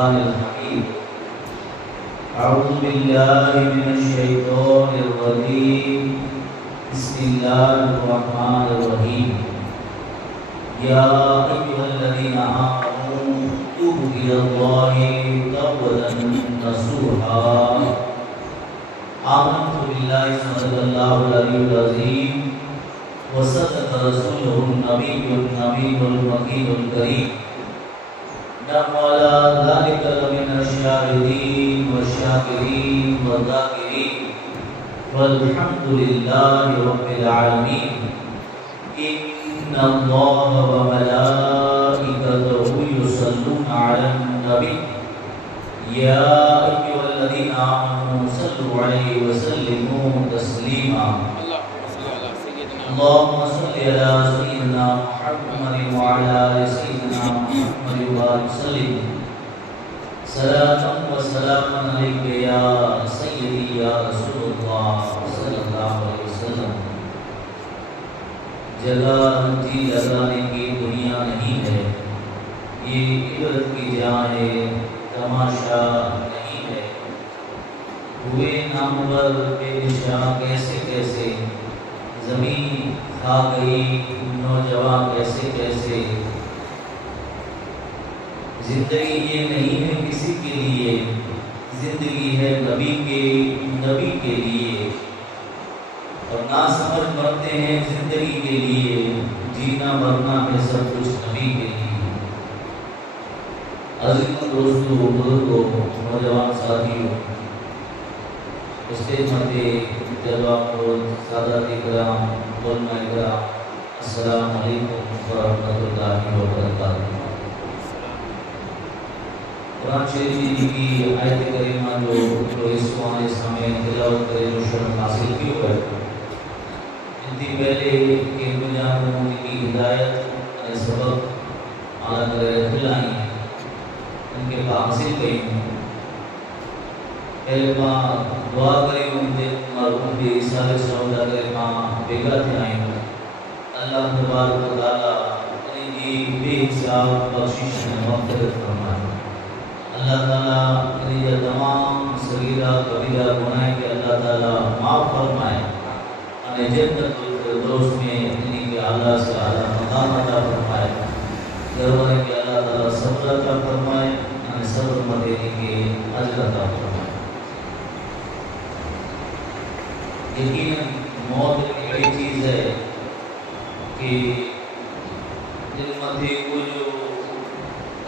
الفرقان الحميد. أعوذ بالله من الشيطان الرجيم. بسم الله الرحمن الرحيم. يا أيها الذين آمنوا توبوا إلى الله توبة نصوحا. آمنت بالله صدق الله العلي العظيم وصدق رسوله النبي المكين الكريم. نحن على ذلك لمن الشاهدين والشاكرين والذاكرين والحمد لله رب العالمين. إن الله وملائكته يصلون على النبي يا أيها الذين آمنوا صلوا عليه وسلموا تسليما. اللهم صل على سيدنا محمد وعلى آل سيدنا محمد وبارك وسلم. صلاة وسلام عليك يا سيدي يا رسول الله صلی اللہ علیہ وسلم. جگہ جی لگانے کی دنیا نہیں ہے، یہ عبرت کی جہاں ہے، تماشا نہیں ہے. ہوئے نامور بے نشاں کیسے کیسے، زمین کھا گئی نوجوان کیسے کیسے. زندگی یہ نہیں ہے کسی کے لیے، زندگی ہے نبی کے لیے. اور نہ سمجھ مرتے ہیں زندگی کے لیے، جینا مرنا ہے سب کچھ نبی کے لیے. عزیز دوستو، بزرگوں، نوجوان ساتھیوں، اسٹیج مدے جواب سادات کرام، علماء کرام، السلام علیکم ورحمۃ اللہ وبرکاتہ. قرآن شریف کی آیت کریمہ جو اس سوانے سامنے تلاوت کرے جو شرف حاصل کی ہے، انتی پہلے کہ بجانوں کی ہدایت اور سبق آلہ کرے دلائیں ان کے پاس حاصل گئی. پہلے پاں دعا کریں ان دے مرحوم بھی سارے سعودہ کرے پاں بیگا تھے آئیں. اللہ تبارک و تعالیٰ انہیں جی بے حساب بخشش میں مغفرت فرمائے. اللہ تعالیٰ انہیں جو تمام صغیرہ کبیرہ گناہ کے اللہ تعالیٰ معاف فرمائے. انہیں جنت الفردوس میں انہیں کے اعلیٰ سے اعلیٰ مقام عطا فرمائے. دربارے کے اللہ تعالیٰ صبر عطا فرمائے. انہیں صبر مدینے کے اجر عطا فرمائے. یقیناً موت ایک بڑی چیز ہے کہ جن مدھے کو جو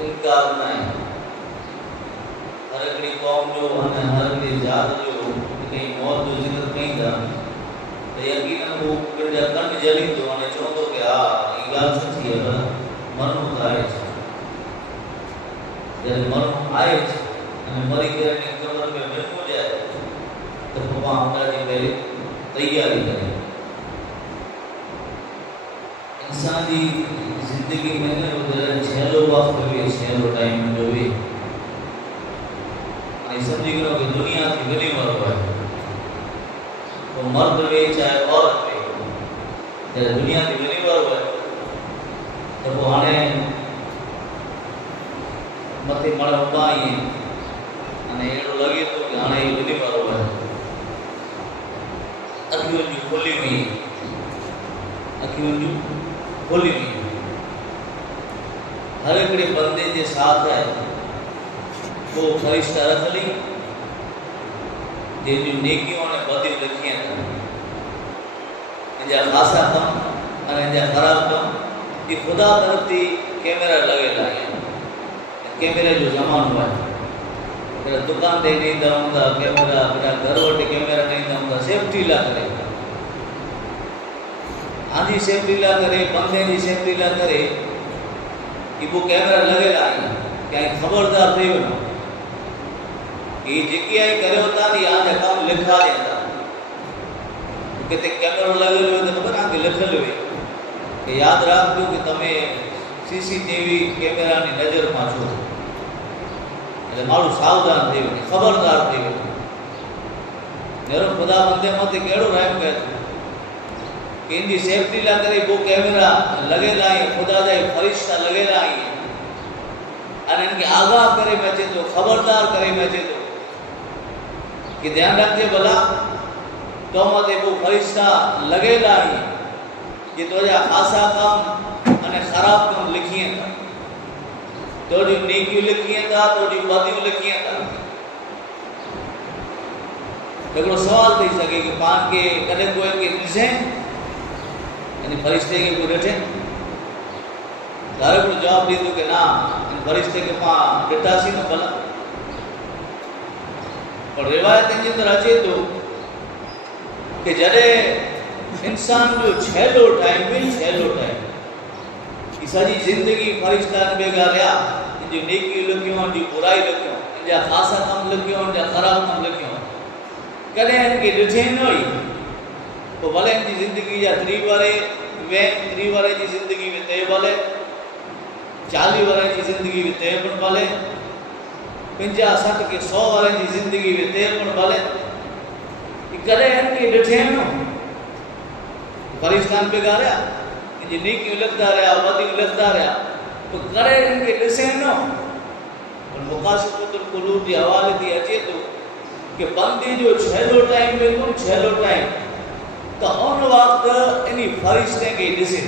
انکار نہ ہے. ہر اکڑی قوم جو ہر اکڑی ذات جو کہیں موت جو ذکر نہیں تھا تو یقیناً وہ جا کنڈ جلی تو انہیں چوندو کہ یہ گال سچی ہے بھلا مرنو تو آئے چھا. جب مرنو آئے چھا انہیں مری کرنے قبر میں مل جائے تو پاپا ہمارا جی پہلے تیاری کریں. انسان دی زندگی میں چھیلو وقت ہوئے، چھیلو ٹائم جو ہوئے سمجھی کرو کہ دنیا کی گلی مرو ہے. وہ مرد ہوئے چاہے عورت ہوئے، جب دنیا کی گلی مرو ہے تو وہ آنے متے مڑ ہوئی ہیں. ایڑو لگے تو کہ آنے یہ گلی مرو ہے. اکھیوں جو کھولی ہوئی، اکھیوں جو کھولی ہوئی. ہر ایکڑے بندے کے ساتھ ہے وہ فرشتہ رکھ لی جن جو نیکیوں نے بدیوں لکھی ہیں. انجا خاصا کم اور انجا خراب کم یہ خدا طرف تھی کیمرہ لگے لائیں. کیمرہ جو زمان ہوا ہے میرا دکان دے نہیں داؤں گا کیمرہ، میرا گھر وٹے کیمرہ نہیں داؤں گا. سیفٹی لا کرے آنجی سیفٹی لا کرے، بندے دی سیفٹی لا کرے کہ وہ کیمرہ لگے لائیں. کہیں خبردار تھی بنا کہ جکی آئی کرے ہوتا نہیں آجا کام لکھا دیتا. کہتے کیمرہ لگے ہوئے تو خبر آنکہ لکھل ہوئے کہ یاد رکھ دو کہ تمہیں CCTV کیمرہ نے نظر پانچو. مالو ساودان تھے بنے، خبردار تھے بنے. میرے خدا بندے ماتے کیڑو رحم کہتے کہ ان کی سیفٹی لا کرے وہ کیمرہ لگے لائیں، خدا دے فرشتہ لگے لائیں. اور ان ان کے آگاہ کرے میں چاہے تو خبردار کرے میں چاہے تو کہ دھیان رکھتے بھلا تو مت وہ فرشتہ لگے لا ہی کہ تو جا خاصا کام انہیں خراب کام لکھیں تھا تو جو نیکیوں لکھیں تھا تو جو بدیوں لکھیں تھا لیکن سوال تھی سکے کہ پان کے کدے کوئی کے ڈسیں یعنی فرشتے کے کوئی ڈٹھیں گھر کو جواب دی تو کہ نا ان فرشتے کے پاں ڈٹا سی نہ بلا اور روایت ان جندر اچھے تو کہ جڑے انسان جو چھیلو ٹائم کی ساری زندگی فرشتہ بے گاریا ان جو نیکی لکھیوں ان جو برائی لکھیوں ان جا خاصا کم لکھیوں ان جا خراب کم لکھیوں کدے ان کے ڈٹھیں نہ ہوئی تو بھلے ان کی زندگی جا 3 وارے جی زندگی میں تے بھلے 40 وارے جی زندگی میں تے پن بھلے 50 60 کے 100 وارے جی زندگی میں تے پن بھلے کدے ان کے ڈٹھیں نہ فرشتان پہ گا رہا ان جی نیکیوں لکھتا رہا بدیوں لکھتا رہا تو کدے ان کے ڈسیں نہ اور مقاصد القلوب جی حوالے دی اچے تو کہ بندی جو چھیلو ٹائم تو ان وقت انہی فرشتے کے ڈسے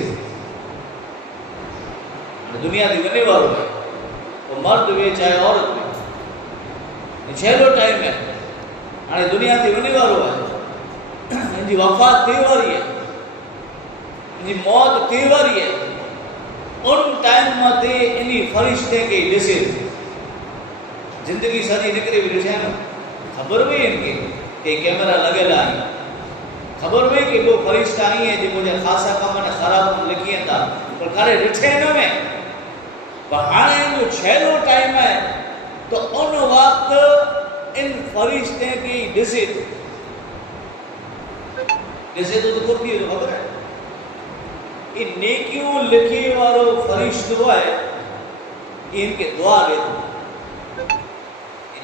دنیا دی بنے والو ہے وہ مرد ہوئے چاہے عورت ہوئے چھیلو ٹائم ہے آنے دنیا دی بنے والو ہے ان جی وفات تھی واری ہے ان جی موت تھی واری ہے ان ٹائم ماتے انہی فرشتے کے ڈسے زندگی ساری نکری بھی ڈسے نا خبر بھی ان کے کہ کیمرہ لگے لائی خبر بھی کہ وہ فرشتہ آئی ہیں جو مجھے خاصا کام نے خراب لکھی ہیں تھا پر کھارے رٹھے نہ میں پر ہانے جو چھیلو ٹائم ہے تو ان وقت ان فرشتے کی ڈسے تو کتی ہے خبر ہے ان نیکیوں لکھی والو فرشتوں ہے ان کے دعا دے دو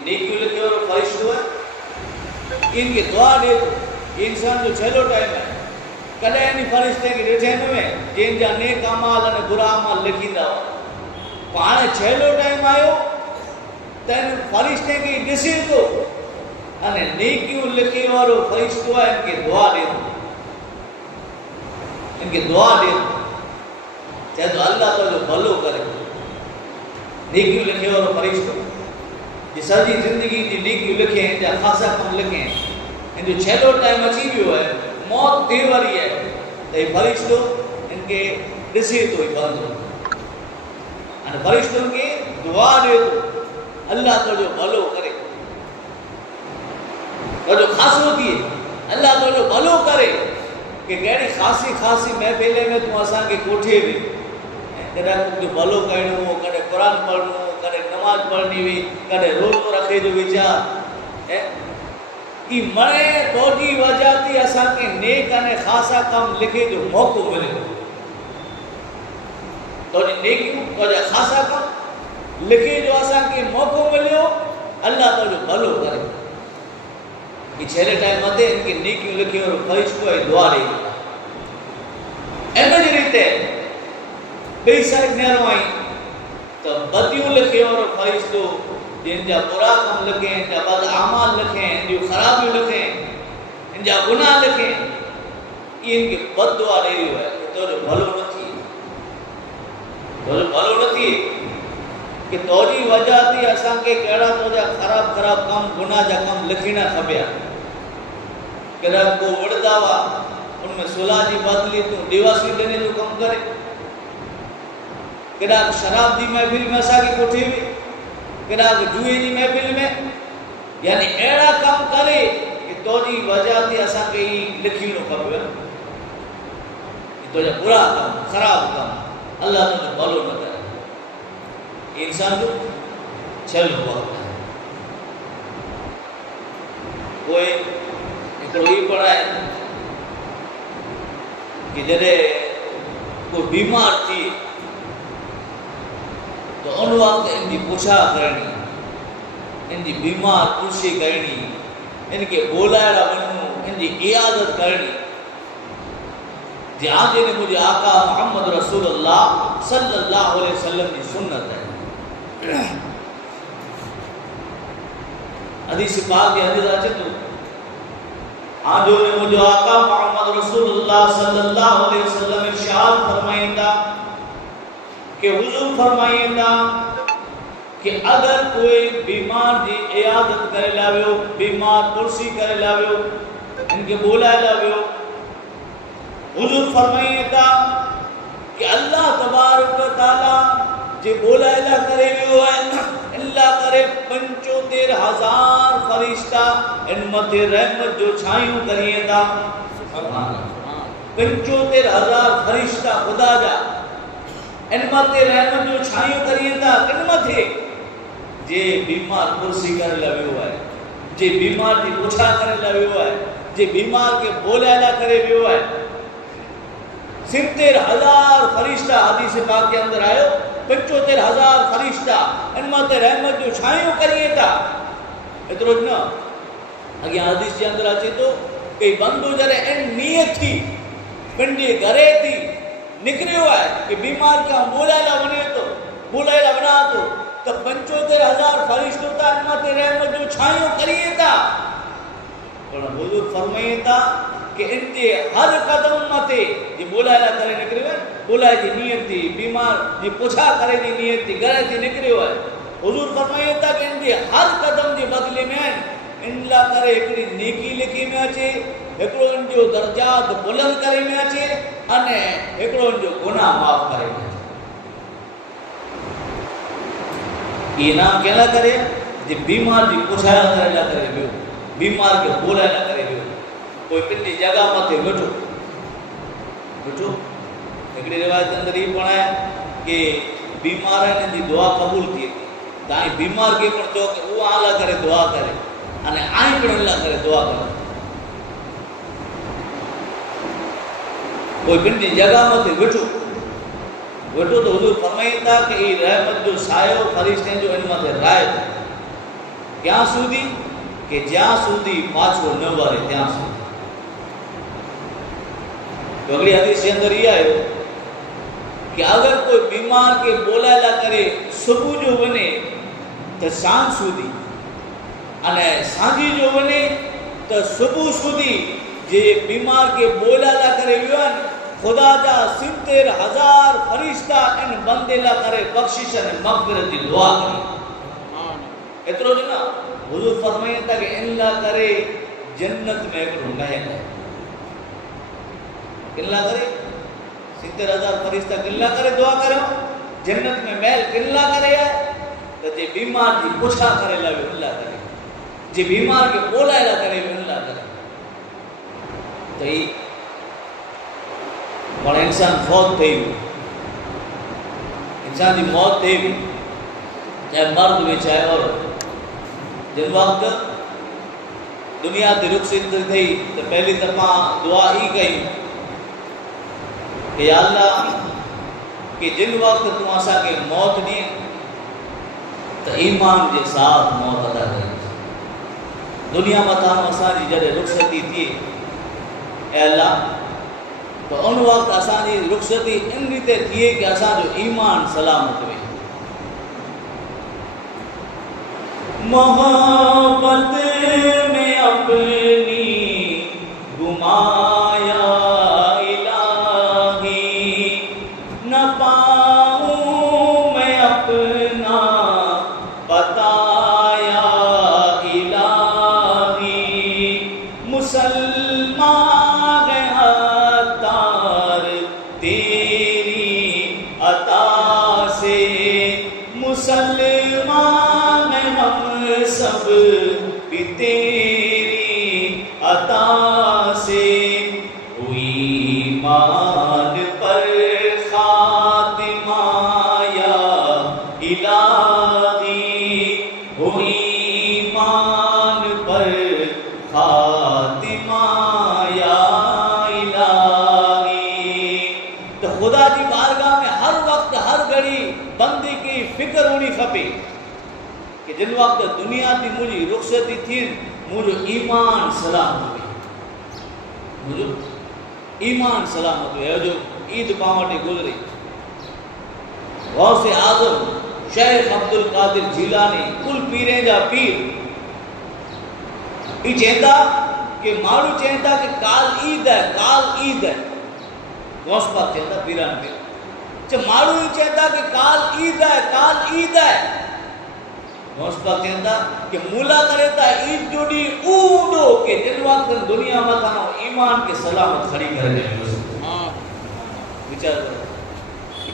نیکیوں لکھے اور فرشت ہوئے ان کی دعا دے تو انسان جو چھیلو ٹائم ہے کلے انہی فرشتے کی ڈٹھیں میں جن جا نیک عمال اور برا عمال لکھی دا پانے چھیلو ٹائم آئیو تین فرشتے کی ڈسی تو انہیں نیکیوں لکھے اور فرشت ہوئے ان کی دعا دے تو ان کی دعا دے تو چاہے تو اللہ تو جو بھلو کرے نیکیوں لکھے اور فرشت ہوئے یہ ساری زندگی کی نیکی لکھیں ہیں یا خاصا کم لکھیں ہیں ان جو چھیلو ٹائم اچھی بھی ہوا ہے موت دیر واری ہے تو یہ فرشتوں ان کے ڈسی تو ہی بند ہو اور فرشتوں کے دعا دے تو اللہ تو جو بھلو کرے اور جو خاص ہوتی ہے اللہ تو جو بھلو کرے کہ کہنے خاصی محفلے میں تم آسان کے کوٹھے بھی کدھا جو بھلو کہنے ہو کدھے قرآن پڑھنے ہو کدھے نماز پڑھنی ہوئی کدھے روزو رکھے جو وچار یہ مرے تو جی وجہ تھی اساں کے نیک نے خاصا کام لکھے جو موقع ملے تو جی نیکی تو جی خاصا کام لکھے جو اساں کے موقع ملے ہو اللہ تو جو بھلو کرے یہ چھیلے ٹائم مدے ان کے نیکیوں لکھے اور فرشت کو دعا دے ایمیں جو ریتے بے سائیڈ نیرو آئیں تو بدیوں لکھیں اور فرشتوں جن جا برا کم لکھیں ان جا بد اعمال لکھیں ان جو خرابیوں لکھیں ان جا گناہ لکھیں یہ ان کی بد دعا دے رہی ہے تو جو بھلو نہ تھی کہ تو جی وجہ تھی اساں کے کیڑا تو جا خراب کم گناہ جا کم لکھینا خبیا کیڑا کو وڑدا وا ان میں صلح جی بدلی تو ڈیواسی دینے جو کم کرے کدا شراب دی محفل میں اسا کی کوٹھی بھی کدا جوئے دی محفل میں یعنی ایڑا کم کرے کہ تو جی وجہ تھی اسا کے لکھی نو کھبے تو جا برا کم خراب کم اللہ تو بھلو نہ کرے انسان جو چھل ہوا کوئی ایک پڑھا ہے کہ جدے کوئی بیمار تھی تو ان وقت ان کی پوچھا کرنی ان کی بیمار پوچھی کرنی ان کے بولائڑا بنو ان کی عیادت کرنی جہاں جنہیں مجھے آقا محمد رسول اللہ صلی اللہ علیہ وسلم کی سنت ہے حدیث پاک کے حدیث آچے تو آجو نے مجھے آقا محمد رسول اللہ صلی اللہ علیہ وسلم ارشاد فرمائیں دا کہ حضور فرمائیں دا کہ اگر کوئی بیمار جی عیادت کرے لاویو، بیمار پرسی کرے لاویو، ان کے بولا لاویو، حضور فرمائیں دا کہ اللہ تبارک و تعالی جی بولا الہ کرے ہوئے ہے، اللہ کرے 75,000 فرشتہ ان متے رحمت جو چھائیوں کریے دا، 75,000 فرشتہ خدا جا ان متے رحمت جو چھائیوں کریے دا، ان متے جے بیمار کرسی کر لوے ہوا ہے، جے بیمار جی پوچھا کر لوے ہوا ہے، جے بیمار کے بولا الہ کرے بھی ہوا ہے، 70,000 فرشتہ حدیث پاک کے اندر آئے، 75,000 فرشتہ انمت رحمت جو چھائیوں کریے تا اترو جنا اگی حدیث کے اندر آچے تو کئی بندو جرے ان نیت تھی پنڈی گھرے تھی نکلے ہوا ہے کہ بیمار کیا بولا الہ بنے تو بولا الہ بنا تو 75,000 فرشتوں تا انمت رحمت جو چھائیوں کریے تا اور حضور فرمائے تا کہ انتے ہر قدم متے جی بولا الہ کرے نکلے ہوئے بولا جی نیت تھی بیمار جی پوچھا کرے جی نیت تھی گھرے تھی نکلے ہوئے حضور فرمائے تا کہ انتے ہر قدم جی بدلے میں انلا کرے اکڑی نیکی لکھی میں اچھے اکڑو ان جو درجات بلند کرے میں اچھے انہیں اکڑو ان جو گناہ معاف کرے میں اچھے یہ نام کہنا کرے جی بیمار جی پوچھا کرے لا کرے بیو بیمار کے بولا لا کرے بیو کوئی پنی جگہ متے بٹھو بٹھو ایکڑی روایت اندر یہ پڑھا ہے کہ بیمار ہے دی دعا قبول کی تائیں بیمار کے پر جو کہ وہ آلہ کرے دعا کرے انہیں آئیں پر اللہ کرے دعا کرے کوئی پنی جگہ متے بٹھو بٹھو تو حضور فرمائیں تھا کہ یہ رحمت جو سائے و فرشتے جو ان متے رائے کیا سودی کہ جہاں سودی پاچھو نوارے تیاں سودی تو اگلی حدیث کے اندر یہ آئے کہ اگر کوئی بیمار کے بولا الہ کرے صبح جو بنے تو شان سودی انہیں سانجی جو بنے تو صبح سودی جے بیمار کے بولا الہ کرے ویوان خدا جا 70,000 فرشتہ ان بندے لا کرے بخشش نے مغفرت دی دعا کرے اترو جنا حضور فرمائے تھا کہ ان لا کرے جنت میں ایک رنگاہ ہے کلّا کرے 70,000 فرشتہ کلّا کرے دعا کرے جنت میں محل کلّا کرے ہے تو جے بیمار جی پوچھا کرے لائے اللہ کرے جے بیمار کے بولا الہ کرے اللہ کرے تو یہ بڑا انسان فوت تھے انسان دی موت تھے چاہے مرد بھی چاہے اور جن وقت دنیا تے رخصت تھی تو پہلی دفعہ دعا ہی کہی کہ یا اللہ کہ جن وقت تم آسا کے موت نہیں تو ایمان کے ساتھ موت ادا کریں دنیا مطان آسانی جڑے رخصتی تھی اے اللہ تو ان وقت آسانی رخصتی ان ریتے تھی کہ آسان جو ایمان سلامت ہوئے محبت میں اپنی گمایا فکر ہونی کھپے کہ جن وقت دنیا تھی مجھے رخصتی تھی مجھے ایمان سلامت ہوئے مجھے ایمان سلامت ہوئے جو عید پاوٹے گزرے غوث اعظم شیخ عبد القادر جیلانی کل پیریں جا پیر یہ چہتا کہ مارو چہتا کہ کال عید ہے غوث پاک چہتا پیران پہ چہ مارو یہ چہتا کہ کال عید ہے غوث پاک چہتا کہ مولا کرتا عید جوڑی اوڈو کہ جن وقت دنیا میں تھا ایمان کے سلامت کھڑی کر دیں بچار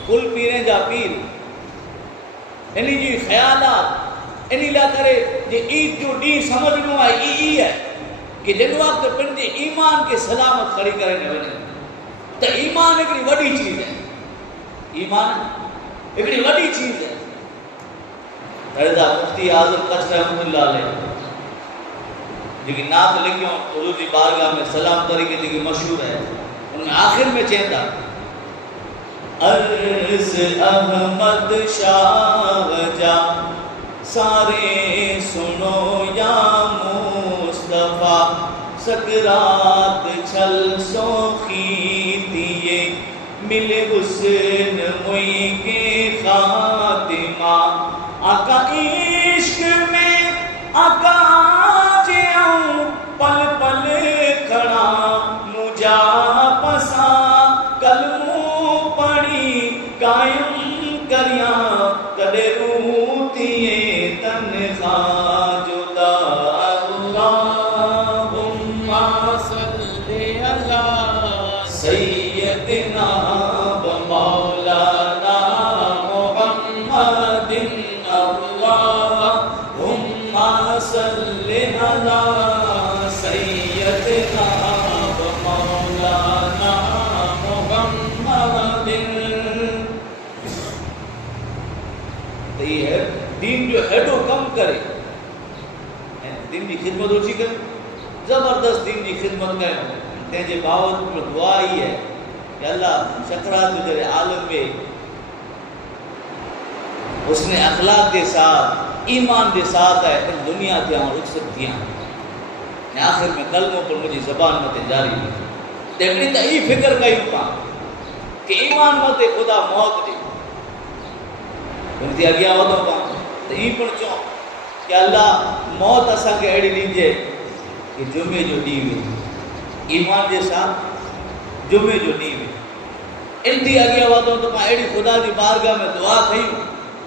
کل پیریں جا پیر انہی جی خیالات انہی لا کرے جی عید جو ڈی سمجھنو ہے ای ہے کہ جن وقت پنجے ایمان کے سلامت کھڑی کرنے وجہ تو ایمان ایک وڈی چیز ہے ایمان ایک وڈی چیز ہے رضا مفتی اعظم کچھ رحمت اللہ علیہ جی نعت لکھوں حضور کی بارگاہ میں سلام طریقے جی مشہور ہے ان میں آخر میں چہتا عرض احمد شاہ جا سارے سنو یا مصطفیٰ سکرات چھل سوخی دیے مل حسن موئی کے خاتمہ آقا عشق میں آقا آجے آؤں پل پل کھڑا مجھا پسا کلموں پڑی قائم کریاں کدے روتیے تنخواہ جدا اللہم صلی علی سیدنا و مولانا محمد اللہم صلی علی سیدنا و مولانا محمد یہ ہے دین جو ہیڈو کم کرے دین کی خدمت اچھی کرے زبردست دین کی خدمت کرے تینجے باوت میں دعا ہی ہے کہ اللہ شکرات جرے عالم میں اس نے اخلاق کے ساتھ ایمان کے ساتھ ہے ان دنیا دیا اور رخصت دیا آخر میں کلموں پر مجھے زبان مت جاری دیکھنی تو یہ فکر کا ہی کہ ایمان مت خدا موت دے انتی اگیا ہوتا ہوں تو یہ پڑھو کہ اللہ موت اسا کے ایڈی لیجئے کہ جمعے جو دیوے ایمان کے ساتھ جمعے جو دیوے انتی اگیا ہوتا ہوں تو میں ایڈی خدا دی بارگاہ میں دعا کھئی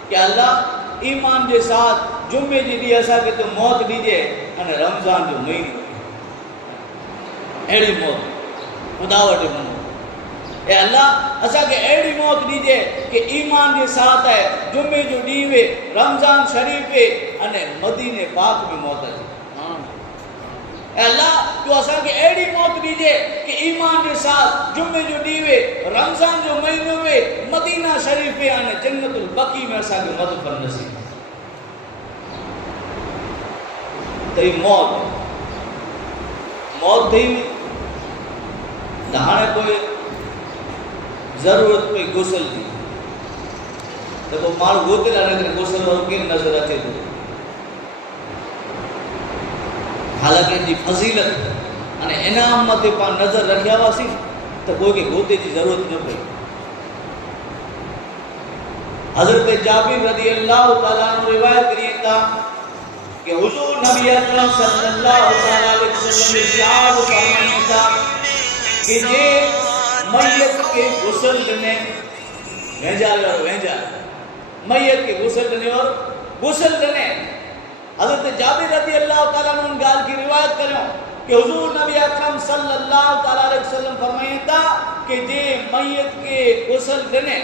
کہ اللہ ایمان کے ساتھ جمعے جی دی اسا کے تو موت دیجئے انہیں رمضان جو مہینے ایڈی موت خدا وٹے منو اے اللہ اسا کے ایڈی موت دیجئے کہ ایمان کے ساتھ ہے جمعے جو دیوے رمضان شریف پہ انہیں مدینے پاک میں موت ہے اے اللہ تو اسا کے ایڈی موت دیجئے کہ ایمان کے ساتھ جمعے جو دیوے رمضان جو مہینے میں مدینہ شریف پہ انہیں جنت البقی میں اسا کے مدفر نصیب تو یہ موت تھی دہانے کوئی ضرورت پہ غسل دی تو مار گوتے لانے کے غسل ہو کے نظر اچھے دو حالانکہ جی فضیلت یعنی انعام مت پا نظر رکھیا واسی تو کوئی کے گوتے کی ضرورت نہ پئی حضرت جابر رضی اللہ تعالیٰ عنہ روایت کریے تھا کہ حضور نبی اکرم صلی اللہ علیہ وسلم نے ارشاد فرمایا تھا کہ یہ میت کے غسل لینے میت کے غسل لینے اور غسل لینے حضرت جابر رضی اللہ تعالیٰ عنہ گال کی روایت کریں کہ حضور نبی اکرم صلی اللہ علیہ وسلم فرمایا تھا کہ یہ میت کے غسل لینے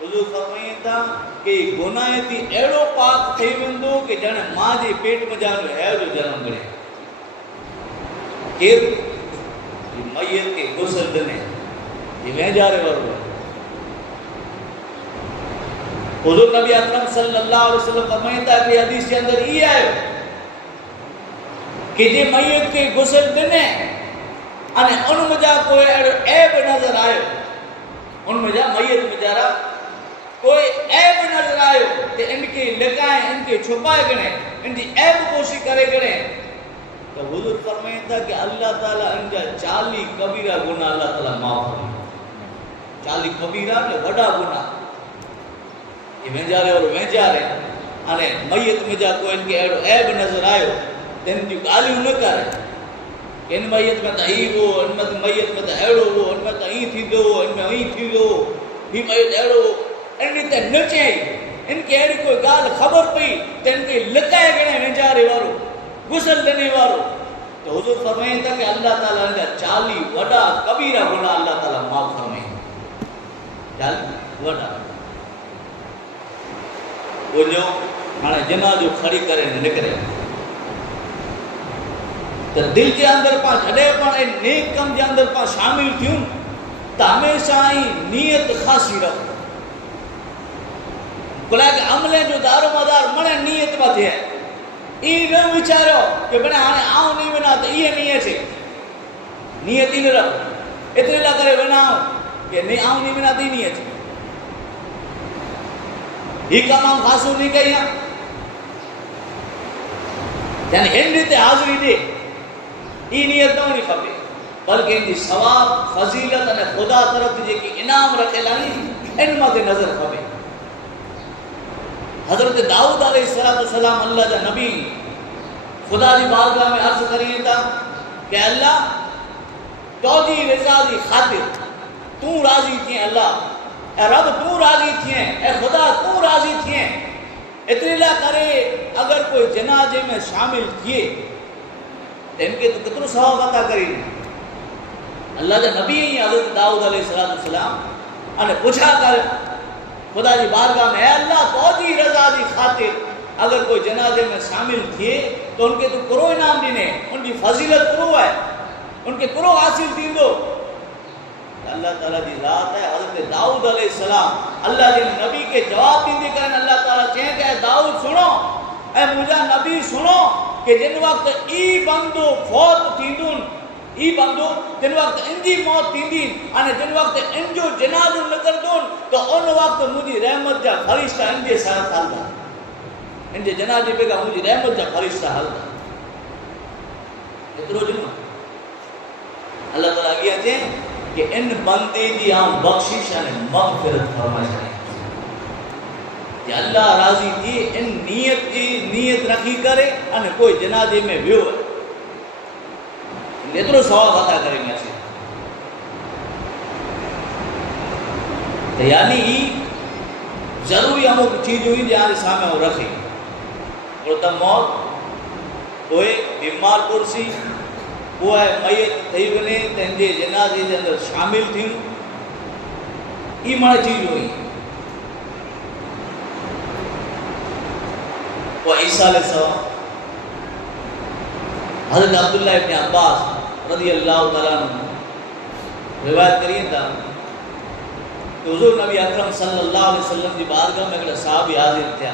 حضور فرمایا تھا کہ گناہ تھی ایڑو پاک تھی وندو کہ جانے ماں جی پیٹ میں جانو ہے جو جنم کرے کہ میت کے غسل دینے یہ میں جا رہے ورہو حضور نبی اکرم صلی اللہ علیہ وسلم فرمایا تھا کہ حدیث کے اندر یہ آئے کہ یہ میت کے غسل دینے ان مجھا کوئی عیب نظر آئے ان مجھا میت مجھارا کوئی عیب نظر آئے کہ ان کے لکائیں ان کے چھپائے گنے ان کی عیب پوشی کرے گنے تو حضور فرمائے تھا کہ اللہ تعالیٰ ان کا 40 کبیرہ گناہ اللہ تعالیٰ معاف کرے 40 کبیرہ کہ بڑا گناہ یہ وینجارے اور وینجارے آنے میت میں جا کوئی ان کے عیب نظر آئے تو ان کی گالیوں نہ کرے کہ ان میت میں تو ہی وہ، ان میں میت میں تو ایڑو وہ، ان میں تو ہی تھی دو، ان میں ہی تھی دو، ہی میت ایڑو ان میں تو نچے ان کے ایڑی کوئی گال خبر پئی تو ان کے لکائے گئے وینجارے وارو غسل دینے وارو تو حضور فرمائیں تھا کہ اللہ تعالیٰ نے 40 وڈا کبیرہ گناہ اللہ تعالیٰ معاف فرمائیں 40 وڈا وہ جو ہاں جنا جو کھڑی کرے نکرے تو دل کے اندر پا جھڑے پا نیک کم کے اندر پا شامل تھیوں تو ہمیشہ ہی نیت خاصی رکھو کلا کہ عملیں جو دار و مدار منے نیت میں تھے ای نہ وچارو کہ بنا آنے آؤں نہیں بنا تو یہ نیت ہے نیت ہی نہ رکھو اتنے نہ کرے بنا کہ نہیں آؤں نہیں بنا تو یہ نیت ہے یہ کام ہم خاصو نہیں کہیں یعنی ہندی حاضری دے یہ نیت نہ ہونی کھپے بلکہ ان کی ثواب فضیلت اور خدا طرف جے کی انعام رکھے لانی ان میں نظر کھپے حضرت داؤد علیہ السلام اللہ کا نبی خدا دی بارگاہ میں عرض کریں تھا کہ اللہ تو جی رضا دی خاطر تو راضی تھی اللہ اے رب تو راضی تھی اے خدا تو راضی تھی اتنا کرے اگر کوئی جنازے میں شامل کیے تو ان کے تو کتنا ثواب عطا کریں اللہ کا نبی ہی حضرت داؤد علیہ السلام نے پوچھا کر خدا جی بارگاہ میں اے اللہ تو جی رضا دی خاطر اگر کوئی جنازے میں شامل تھے تو ان کے تو کرو انعام دینے ان کی فضیلت کرو ہے ان کے کرو حاصل دین دو اللہ تعالیٰ دی ذات ہے حضرت داؤد علیہ السلام اللہ جی نبی کے جواب دین دے کریں اللہ تعالیٰ چاہیں کہ اے داؤد سنو اے مجھا نبی سنو کہ جن وقت ای بندو فوت تھیندون ای بندو جن وقت ان دی موت تھیندین آنے جن وقت ان جو جنازو نکر دون تو ان وقت مجھے رحمت جا فرشتہ ان دے ساتھ حال دا ان دے جنازے پہ گا مجھے رحمت جا فرشتہ حال دا اترو جنو اللہ تعالیٰ کیا چاہیں کہ ان بندے دی ہم بخشش آنے مغفرت فرمائے جائیں کہ اللہ راضی تھی ان نیت رکھی کرے آنے کوئی جنازے میں ویو ہے اترو ثواب عطا کریں گے ایسے تو یعنی ضروری ہم چیز ہوئی جہاں سامنے ہو رکھے اور تم موت ہوئے بیمار کرسی وہ ہے میت تھی بنے تنجے جنازے کے اندر شامل تھی یہ مانا چیز ہوئی وہ عیسیٰ علیہ السلام حضرت عبداللہ ابن عباس رضی اللہ تعالیٰ عنہ روایت کریے تھا کہ حضور نبی اکرم صلی اللہ علیہ وسلم کی بارگاہ میں اگلا صحابی حاضر تھا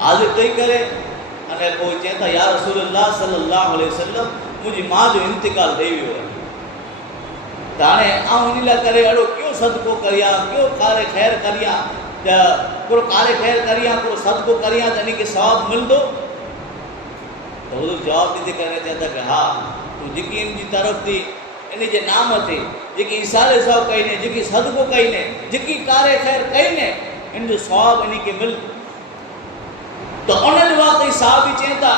حاضر تو ہی کرے انہیں کوئی چاہتا یا رسول اللہ صلی اللہ علیہ وسلم مجھے ماں جو انتقال دے ہوئی ہوئے تانے آؤں انہی کرے اڑو کیوں صدقو کریا کیوں کارے خیر کریا کرو کارے خیر کریا کرو صدقو کریا یعنی کہ ثواب مل دو تو حضور جواب دیتے کرنے چاہتا کہ ہاں تو جکی ان کی طرف تھی انہیں جو نام تھے جکی عیسیٰ صاحب کہینے جکی صدقو کہینے جکی کارے خیر کہینے ان جو ثواب انہیں کے مل تو انہیں وقت صحابی چاہتا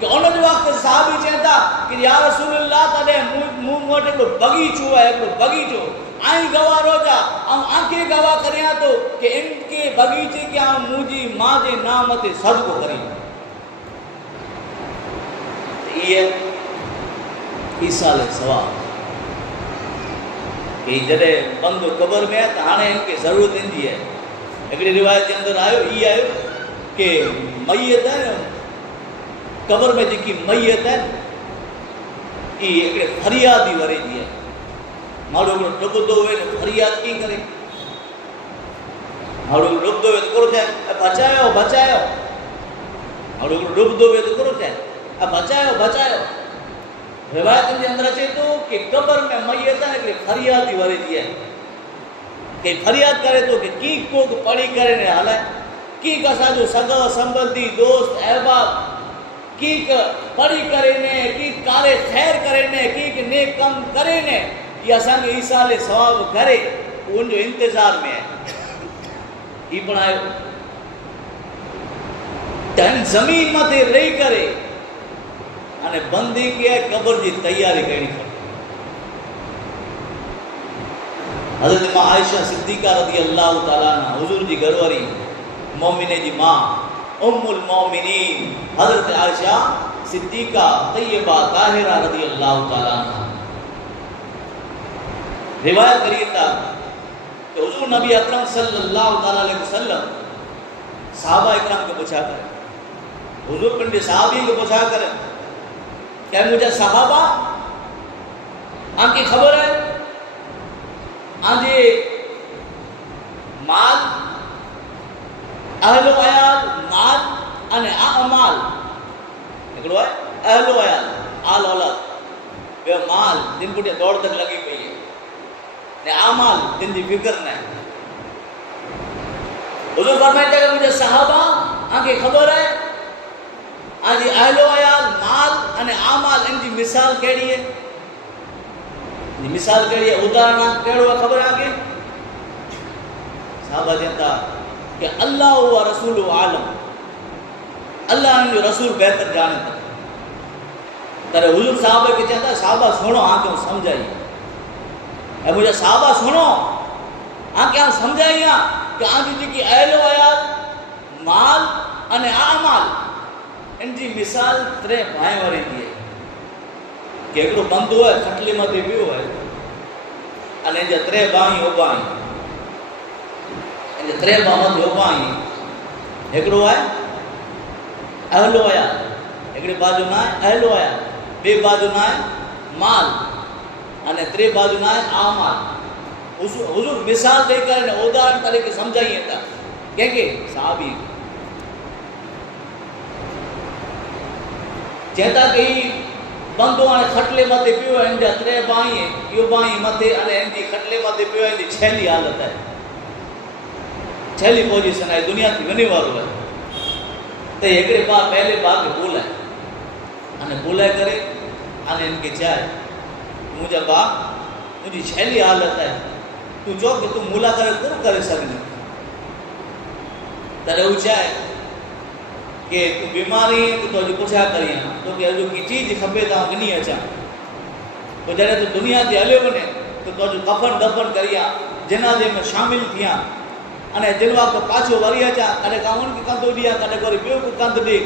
کہ انہیں وقت صحابی چاہتا کہ یا رسول اللہ تعالی موٹے کو بگیچو ہے کو بگیچو آئیں گواہ رو جا ہم آنکھیں گواہ کریں تو کہ ان کے بگیچے کے ہم مجھے ماں دے نامت صدقو کریں یہ عیسیٰ علیہ السلام کہ جڑے بند قبر میں ہے تو ہانے ان کے ضرورت ان دی ہے ایک روایت کے اندر آئے یہ آئے کہ میت ہے قبر میں جکی میت ہے یہ ایک فریادی ورے دی ہے مارو کو ڈب دو ہوئے فریاد کی کرے مارو کو ڈب دو ہوئے تو کرو چاہے بچائے بچائے مارو کو ڈب دو ہوئے تو کرو چاہے بچائے بچائے روایت کے اندر اچھے تو کہ قبر میں میت ہے کہ فریادی ورے دی ہے کہ فریاد کرے تو کہ کی کو پڑی کرے نے حال ہے کی کسا جو سگا سنبندی دوست احباب کی پڑی کرے نے کی کارے خیر کرے نے کی نیک کم کرے نے یہ اساں کے عیسیٰ علیہ ثواب کرے ان جو انتظار میں ہے ही पण आयो तन जमीन मथे रही करे अने बंदी के कब्र की तैयारी करनी पड़े। हज़रत मां आयशा सिद्दीक़ा रज़ी अल्लाह ताला अन्हा हुजूर जी घरवारी मोमिने जी मां उम्मुल मोमिनीन हज़रत आयशा सिद्दीक़ा तय्यबा ताहिरा रज़ी अल्लाह ताला अन्हा रिवायत करिए था कि हुजूर नबी अकरम सल्लल्लाहु ताला अलैहि वसल्लम सहाबा इकराम को पूछा करे, हुजूर पंडे सहाबी को पूछा करे क्या मुझे सहाबा आंकी खबर है आजे माल अहलो अयाल माल अने अमाल एकड़ो है अहलो अयाल आल औलाद बे माल दिन पुटे दौड़ तक लगी पई है ने अमाल दिन दी फिक्र ने। हुजूर फरमाते हैं कि मुझे सहाबा आंकी खबर है आजी अहलो अयाल माल अने अमाल इनकी मिसाल केड़ी है, मिसाल केड़ी है उदाहरण केड़ो है खबर आगे। साहबा कहता कि अल्लाह व रसूल आलम अल्लाह ने रसूल बेहतर जानता तेरे हुजूर साहब के कहता साहबा सुनो आंखें समझाइए ए मुझे साहबा सुनो आंखें समझाइया कि आंजी की अहलो अयाल माल अने अमाल इनकी मिसाल त्रे भाई वाली दी है कि एकड़ो बंदो है खटली में पियो है अने जे त्रे बाई ओबाई इन त्रे बामत ओबाई एकड़ो है अहलो अयाल एकड़ी बाजू ना अहलो अयाल बे बाजू ना माल अने त्रे बाजू ना आमाल। हुजूर मिसाल देकर ने उदाहरण तरीके समझाइए था के साहबी चेता कि बंदो आने खटले मथे पियो है इंजा त्रे बाई यो बाई मथे अने इंजी खटले मथे पियो है इंजी छेली हालत है छेली पोजीशन है दुनिया थी वनी वालो है ते एकड़े बा पहले बाग बोला अने बोला करे अने इनके चाहे मुझे बा मुझी छेली हालत है तू जो कि तू मुला करे कोन करे सकने तेरे ऊंचाए कि तू बीमारी तो जो पूछा करिया तो कि जो की चीज खपे ता गनी अचा तो जरे तो दुनिया ते हले बने तो जो कफन दफन करिया जनाजे में शामिल थिया अने जिनवा को पाछो वरी अचा कने कावन की कंदो दिया कने कोरी बियो को कंद दे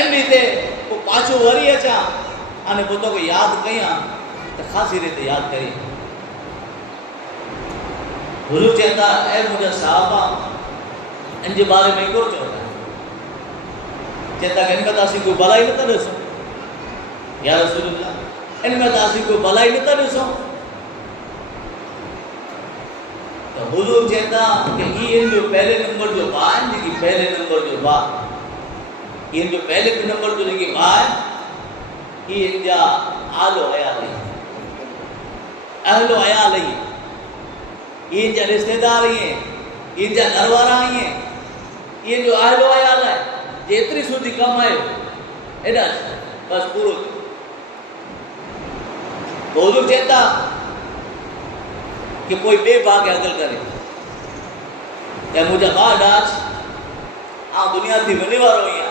एम रीते को पाछो वरी अचा अने पोतो को याद कया तो खासी रीते याद करी। हुजूर कहता ए मुझे साहबा इनके बारे में को चौथा चेता कि इनमें तासी कोई भलाई न दसो या रसूलुल्लाह इनमें तासी कोई भलाई न दसो तो हुजूर चेता कि ये इन जो पहले नंबर जो बात है कि पहले नंबर जो बात ये जो पहले नंबर जो की बात ये इनजा आलो अयाल अहलो अयाल ये इनजा रिश्तेदार हैं इनजा घरवारा हैं ये जो अहलो अयाल है जेतरी सुधी कमाए एडा बस पूरो तो हुजूर कहता कि कोई बे भाग अगल करे क्या मुझे बाद आज आ दुनिया थी वने वारो या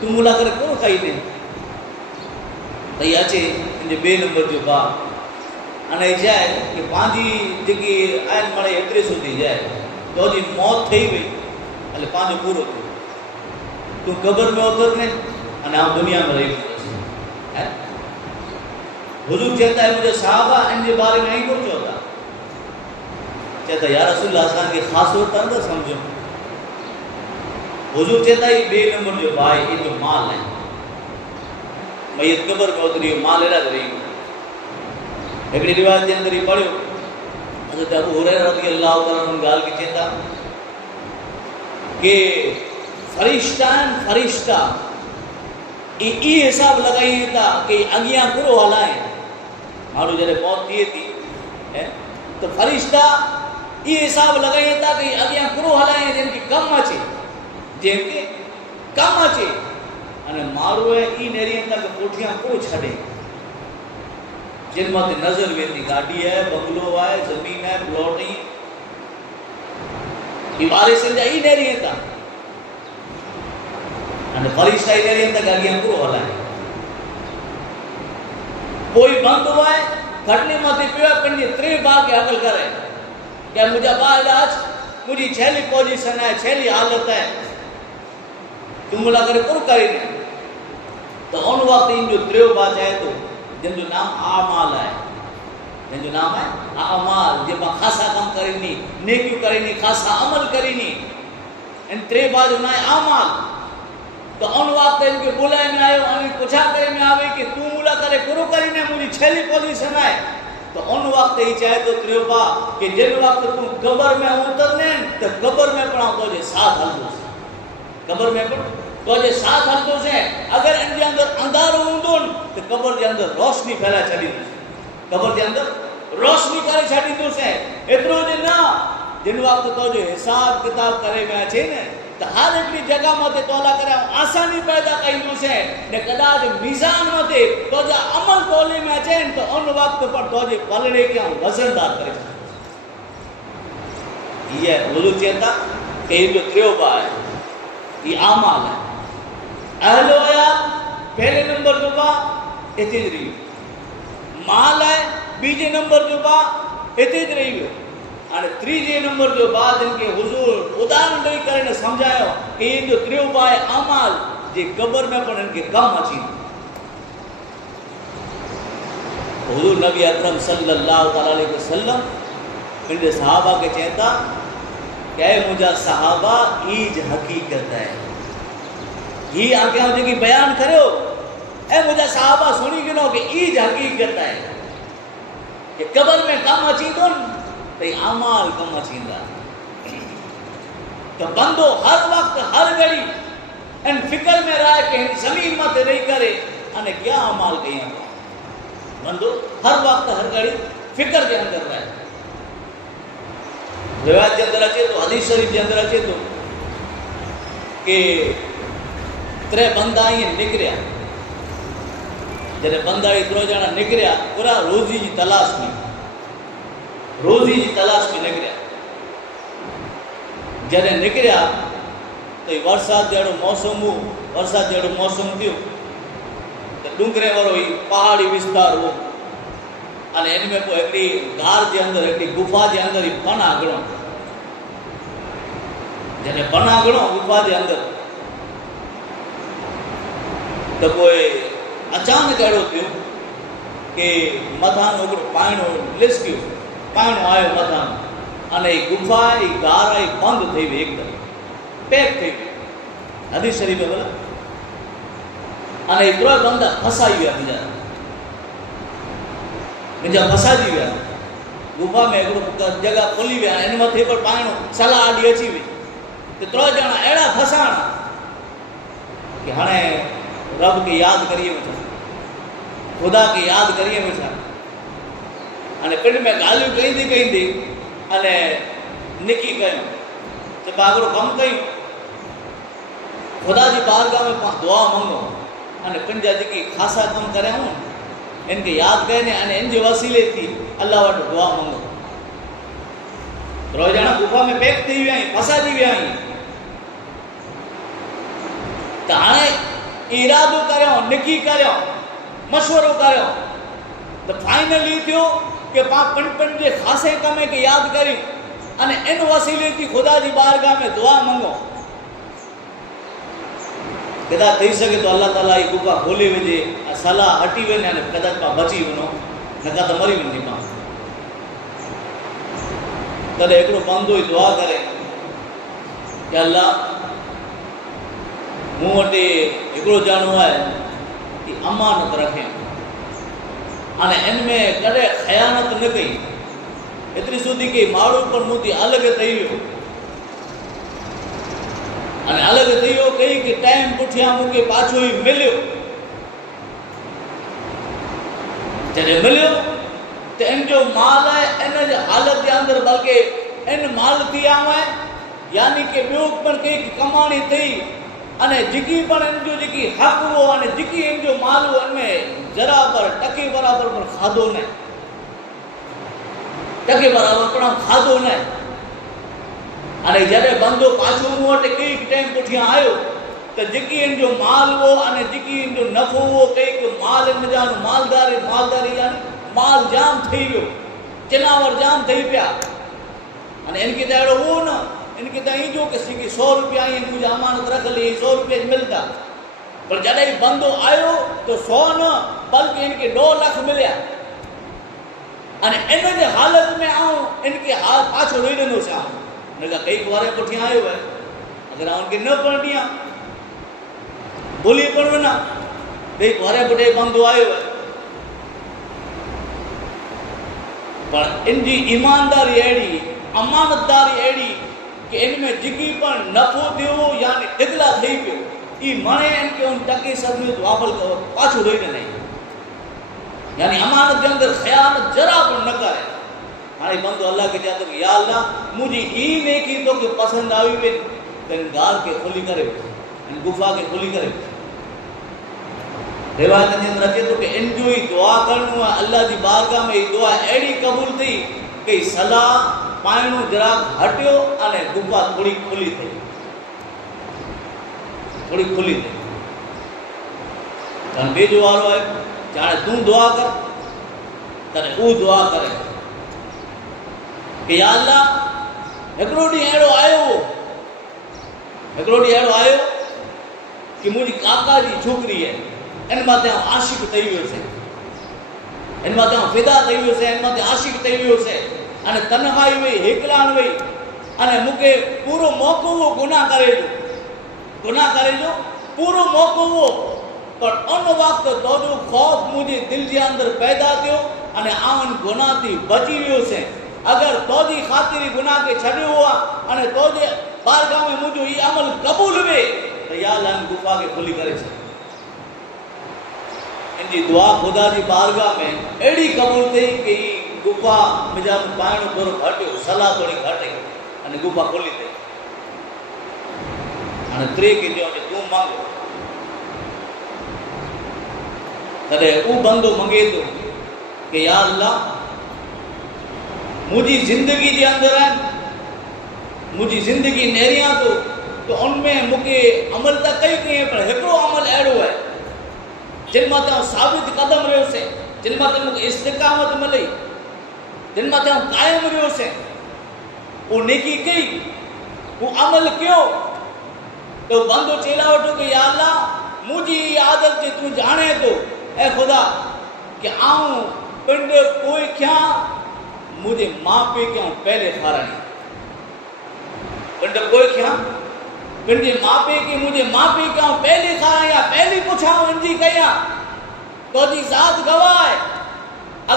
तू मुला करे को कही दे तई अचे इन बे नंबर जो बा अने जाए कि पांजी जेकी आयन मळे एतरे सुधी जाए तो जी मौत थई गई એટલે પાંજો પૂરો થયો તું કબર में उतर ने અને આ दुनिया में रही है। हुजूर कहता है मुझे साहबा इनके बारे में नहीं कुछ होता कहता या रसूलुल्लाह अल्लाह की खास होता है समझो। हुजूर कहता है बे नंबर जो भाई ये जो माल है मैयत कबर में उतरी माल एरा रही एकड़ी रिवायत के अंदर ही पढ़ो हज़रत अबू हुरैरा रज़ी अल्लाह तआला अन्हु गाल की चेता कि फरिश्ता ई हिसाब लगाई था कि अगिया पूरो हलाए मारू जरे मौत दिए थी है तो फरिश्ता ई हिसाब लगाई था कि अगिया पूरो हलाए जिनकी कम अचे जेके कम अचे अने मारू है ई नेरी तक कोठियां को छड़े जिन मत नज़र वेंदी गाड़ी है, बंगलो है, ज़मीन है, प्लॉट ही ई वारिसन जा ई नेरी था अने फरिश्ता ई नेरी था गाड़ियां को हलाए कोई बंद हुआ है घटने मत पियो पंजे 3 बार के अकल करे क्या मुझे बा इलाज मुझी छेली पोजीशन है, छेली हालत है, तुम मुला करे पुर करीने तो उन वक्त इन जो 3 बात है तो जिन जो नाम आमाल है, जिन जो नाम है आमाल, जे बा खासा काम करीनी, नेकी करीनी, खासा अमल करीनी, इन 3 बात जो ना आमाल तो उन वक्त इनके बुलाए में आयो अने पूछा करे में आवे कि तू मुला करे पुर करीने मुझी छेली पोजीशन है तो उन वक्त ही चाहे तो त्रियोबा कि जिन वक्त तू कब्र में उतरने तो कब्र में पड़ा तो जे साथ हलदो से कब्र में पण तो जे साथ हलदो से अगर इन अंदर अंधारो हुंदो तो कब्र के अंदर रोशनी फैला छडी कब्र के अंदर रोशनी करे छडी दो से एतरो जे ना जिन वक्त तो जो हिसाब किताब करे में छे ने तो हर एक जगह मते तोला करे आसानी पैदा कईदो से ने कदाच मीजान मते तो जे अमल तोले में छे तो उन वक्त पर तो जे पलड़े के वजनदार करे ये हुजूर चेता कि जो त्रियोबा है ये आमाल है अहलोया पहले नंबर जो बा इते रही माल है बीजे नंबर जो बा इते रही અને ત્રીજે નંબર જો બાદ ઇનકે હુજૂર ઉદાહરણ દઈ કરીને સમજાયો કે એ જો ત્રિયોબા है अमाल जे कब्र में पण इनके कम अची हुजूर नबी अकरम सल्लल्लाहु अलैहि वसल्लम इनके सहाबा के चेता क्या है मुझा सहाबा ईज हकीकत है ये आगे जो की बयान करो ए मुझा सहाबा सुनी गिनो कि ईज हकीकत है कि कब्र में कम अची तो तो अमाल कम अचींदा तो बंदो हर वक्त हर घड़ी इन फिक्र में रहे कि जमीन मत रही करे अने क्या अमाल कया बंदो हर वक्त हर घड़ी फिक्र के अंदर रहे रिवायत के अंदर अचे तो हदीस शरीफ के अंदर अचे तो कि 3 बंदा ही निकरिया जने बंदा 3 जना निकरिया पूरा रोजी की तलाश में रोजी की तलाश में निकरिया जने निकरिया तो वरसाद जड़ो मौसम हो वरसाद जड़ो मौसम थियो तो डूंगरे वालो ही पहाड़ी विस्तार हो अने इनमें को एकड़ी गार के अंदर एकड़ी गुफा के अंदर ही पना गणो जने पना गणो गुफा के अंदर तो कोई अचानक अड़ो थियो कि मथा नो पाणो लिसक्यो पाणो आयो मथा अने गुफा ई गार ई बंद थई वे एकदम पैक थई हदीस शरीफ में बोला अने इतरो बंदा फसाई गया बीजा फसाजी गया गुफा में एक जगह खुली गया इन मथे पर पाणो सला आडी अची वी तो 3 जना एड़ा फसाणा कि हाणे रब की याद करिए बैठा खुदा की याद करिए बैठा अने पिंड में गालियों कहीं अने निकी कयो तो बागरो कम कयो खुदा जी बारगाह में दुआ मांगो अने पिंड जा जेकी खासा कम करे हूं इनके याद कने अने इन जे वसीले थी अल्लाह वट दुआ मांगो 3 जना गुफा में पैक थी विया फसा जी विया त हाणे इरादो करियो निकी करियो मशवरो करियो तो फाइनली थियो कि पा पिंड जे खासे कमे के याद करी अने इन वसीले थी खुदा जी बारगाह में दुआ मांगो कदा थी सके तो अल्लाह ताला ई गुफा खोले विजे सलाह हटी वने अने कदा पा बची वनो नका तो मरी वनी पा तले एकड़ो बंदो ई दुआ करे कि अल्लाह मूं वटि हिकिड़ो ॼणो आहे कि अमानत रखे अने इनमें कॾहिं ख़यानत न कई एतिरी सुधी की माण्हू पर मूं थी अलॻि थी वियो अने अलॻि थी वियो कई कि टाइम पुठियां मूंखे पाछो ई मिलियो जॾहिं मिलियो त इन जो माल आहे इन जे हालत जे अंदरि बल्कि इन माल थी आयो आहे यानी कि ॿियो पिणु कंहिंखे कमाणी अथई અને જીકી પણ એમ જો જીકી હક હો અને જીકી એમ જો માલ હો એમે બરાબર ટકે બરાબર પણ ખાધો ને ટકે બરાબર પણ ખાધો ને અને જ્યારે બંદો પાછો મોટે કઈ ટાઈમ પુઠિયા આવ્યો તો જીકી એમ જો માલ હો અને જીકી એમ જો નફો હો કઈ કે માલ એમ જાન માલદારી યાनी માલ જામ થઈ ગયો જનાવર જામ થઈ ગયા અને इनके दाड़ो वो ना इनके दाई जो किसी की 100 रुपया ही मुझे अमानत रख ली 100 रुपया मिलता पर जब ये बंदो आयो तो 100 न बल्कि इनके 2 लाख मिले અને એને જે હાલત में આઉં इनके हाथ पाछो रोई देनो से आऊं नगा कई बारे पुठिया आयो है अगर उनके न पड़निया बोली पड़ना कई बारे बड़े बंदो आयो है पर इनकी ईमानदारी एड़ी अमानतदारी एड़ी कि इनमें जिगी पर नफो दियो यानी टिकला थी पियो ई मणे इनके उन टके सदमे तो वापल पाछो रोई ने नहीं यानी अमानत के अंदर खयानत जरा पर न करे हाणे बंदो अल्लाह के चाहतो कि या अल्लाह मुझे ई नेकी तो के पसंद आवी वे तन गार के खुली करे इन गुफा के खुली करे रिवायत के अंदर अचे तो कि इन जो ही दुआ करनो है अल्लाह जी बारगाह में ई दुआ एड़ी कबूल थी कि सलाह पायणो जरा हटियो अने गुफा थोड़ी खुली थी तन बेजो वालो है चाहे तू दुआ कर तने वो दुआ करे कि या अल्लाह एकड़ो डी एड़ो आयो कि मुझी काका जी छोकरी है इन माते आशिक थई वियो से इन माते फिदा थई वियो से इन माते आशिक थई वियो से अने तन्हाई वई एकलान वई अने मुके पूरो मौको वो गुनाह करे जो पूरो मौको वो पर उन वक्त तो जो खौफ मुझे दिल के अंदर पैदा थियो अने आवन गुनाह थी बची वियो से अगर तोजी खातिर गुनाह के छड्यो हुआ अने तोजे बारगाह में मुझो ई अमल कबूल वे तो या अल्लाह गुफा के खुली करे छे इनकी दुआ खुदा जी बारगाह में एड़ी कबूल थी कि गुफा मिजान पायण थोड़ो घट्यो सलाह थोड़ी घटी अने गुफा खुली थी अने त्रे के जो तू मांगो तदे वो बंदो मंगे तो कि या अल्लाह मुझी जिंदगी के अंदर है मुझी जिंदगी नेरिया तो उनमें मुके अमल तक कई कई पर एकड़ो अमल एड़ो है जिन माते साबित कदम रहो से जिन माते मुके इस्तिकामत मिली जिन माते कायम रहो से वो नेकी कई वो अमल क्यों तो बंदो चेला वठो कि या अल्लाह मुझी आदत जे तू जाने तो ए खुदा कि आऊं पिंड कोई क्या मुझे माँ पे क्या पहले खारानी पिंड कोई क्या पिंड माँ पे कि मुझे माँ पे क्या पहले खाराया पहले पूछा इंजी कया तो जी जात गवाए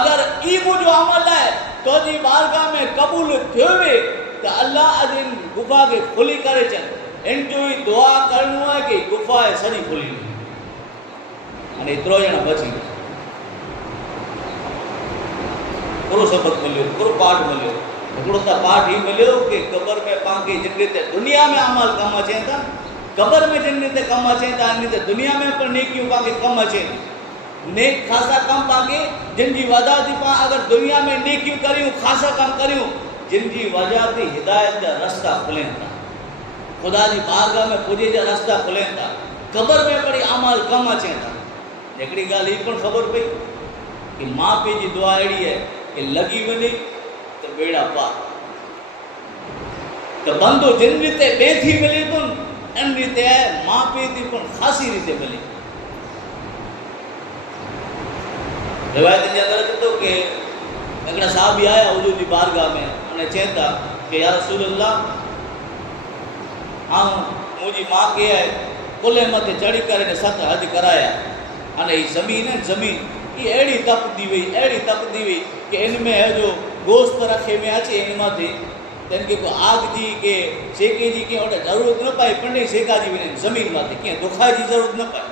अगर ई मुझो अमल है तो जी बारगाह में कबूल थ्योवे तो अल्लाह अजिन गुफा के खुली करे चल इन जो ही दुआ करनो है कि गुफा है सजी खुली अने इतरो जना बची पूरो सबक मिलियो पूरो पाठ मिलियो हिकिड़ो त पाठ ही मिलियो कि कबर में पाके जिन रीते दुनिया में अमल कम अचे था कबर में जिन रीते कम अचे था इन रीते दुनिया में पर नेकियों पाके कम अचे नेक खासा कम पाके जिन जी वजह थी पा अगर दुनिया में नेकियों करियो खासा कम करियो जिन जी वजह थी हिदायत जा रास्ता खुलें था खुदा जी बारगाह में पुजे जा रास्ता खुलें था कबर में पड़ी अमल कम अचे था हिकिड़ी ॻाल्हि ही पण ख़बर पई कि माँ पे जी दुआ अड़ी है कि लगी वने तो बेड़ा पार तो बंदो जिन रीते बेथी मिले तो इन रीते माँ पे थी पण खासी रीते मिली रिवायत जे अंदर तो कि हिकिड़ा साहबी आया हुजूर जी बारगाह में उन्हें चेता कि या रसूल अल्लाह आऊं मुझी माँ के है कुले मथे चढ़ी करे ने 7 हज कराया अने ई जमीन ये एड़ी तपदी हुई कि इनमें है जो गोश्त रखे में अचे इन माथे तो इनके को आग जी के सेके जी के ओटे जरूरत न पाए पंडे सेका जी वने जमीन माथे के दुखाई जी जरूरत न पाए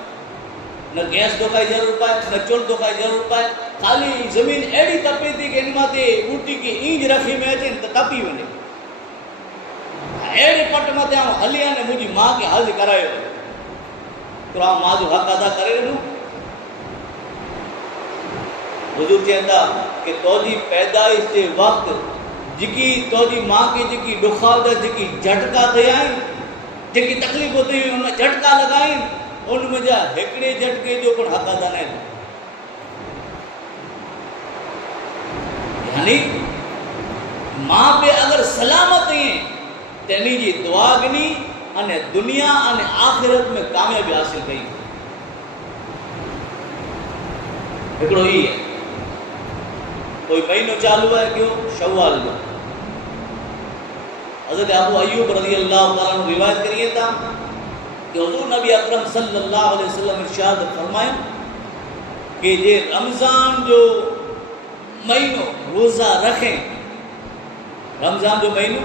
न गैस दुखाई जरूरत पाए न चुल्ह दुखाई जरूरत पाए खाली जमीन एड़ी तपे थी कि इन माथे बूटी की ईंज रखे में अचे तो तपी वने एड़ी पट मथे हलिया ने मुझी माँ के हज करायो تو ماں جو حق ادا کرے ॾिनो. حضور چवनि था कि तुंहिंजी पैदाइश जे वक़्तु जेकी तुंहिंजी माउ खे जेकी ॾुखावत जेकी झटका थिया आहिनि, जेकी तकलीफ़ूं थी हुन में झटका लॻाइनि, उन जा हिकिड़े झटके जो पिणु हक़ अदा न आहिनि. यानी मां पे अगर सलामत आहिनि त इन जी दुआ ॾिनी अने दुनिया अने आख़िरत में कामयाबी हासिल कई. हिकिड़ो ई आहे. कोई महीनो चालू है क्यों? शव्वाल जो. हज़रत अबू अय्यूब रज़ी अल्लाह ताला अन्हु रिवायत करिए था कि हुज़ूर नबी अकरम सल्लल्लाहु अलैहि वसल्लम इरशाद फरमाया कि जे रमज़ान जो महीनो रोज़ा रखें, रमज़ान जो महीनो